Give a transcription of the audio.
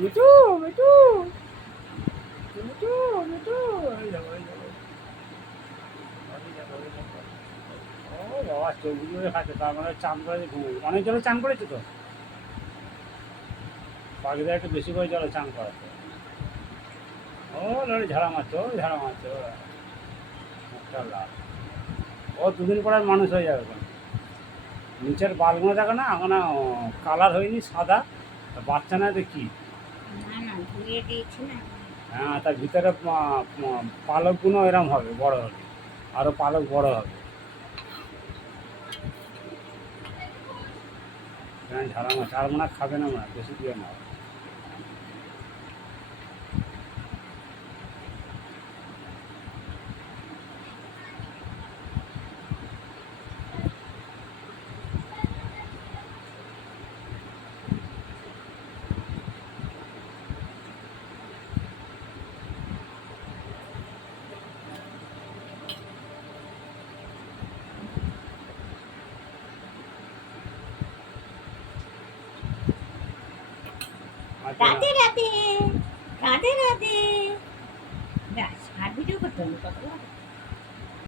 মিঠু মিঠু মিঠু মিঠু এই যাবো এই যাবো ও বাবা চোখগুলো খাচ্ছে তার মানে চান করে ঘুমো অনেক জলে চান করেছে তো পাখিদের একটু বেশি করে জলে চান করাতে ও লড়ে ঝাড়া মারছে ও ঝাড়া মারছে ও মুখটা লাল ও দুদিন পরে আর মানুষ হয়ে যাবে এখন নিচের বালগুলো দেখো না এখন কালার হয়নি সাদা বাচ্চা না তো কি না না ধুয়ে দিয়েছি না। হ্যাঁ তার ভিতরে পালকগুলো এরম হবে বড় হবে আরও পালক বড় হবে হ্যাঁ ঝাড়া মাছ আর মনে হয় খাবে না মনে হয় বেশি দিয়ে না রাধে রাধে রাধে রাধে ব্যাস আর ভিডিও করতে হবে কত